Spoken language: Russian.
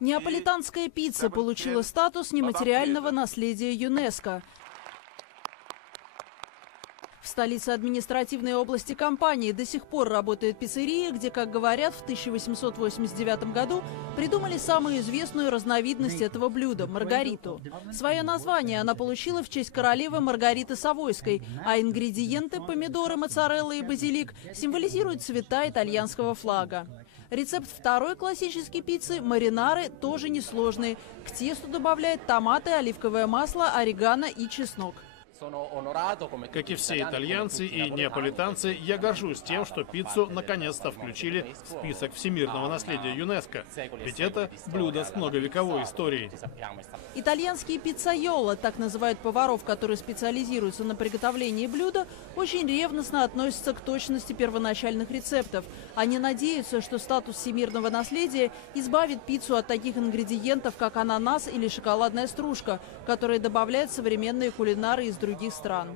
Неаполитанская пицца получила статус нематериального наследия ЮНЕСКО. В столице административной области Кампании до сих пор работает пиццерия, где, как говорят, в 1889 году придумали самую известную разновидность этого блюда – маргариту. Свое название она получила в честь королевы Маргариты Савойской, а ингредиенты – помидоры, моцарелла и базилик – символизируют цвета итальянского флага. Рецепт второй классической пиццы – маринары – тоже несложный. К тесту добавляют томаты, оливковое масло, орегано и чеснок. Как и все итальянцы и неаполитанцы, я горжусь тем, что пиццу наконец-то включили в список всемирного наследия ЮНЕСКО. Ведь это блюдо с многовековой историей. Итальянские пиццайоло, так называют поваров, которые специализируются на приготовлении блюда, очень ревностно относятся к точности первоначальных рецептов. Они надеются, что статус всемирного наследия избавит пиццу от таких ингредиентов, как ананас или шоколадная стружка, которые добавляют современные кулинары из других стран.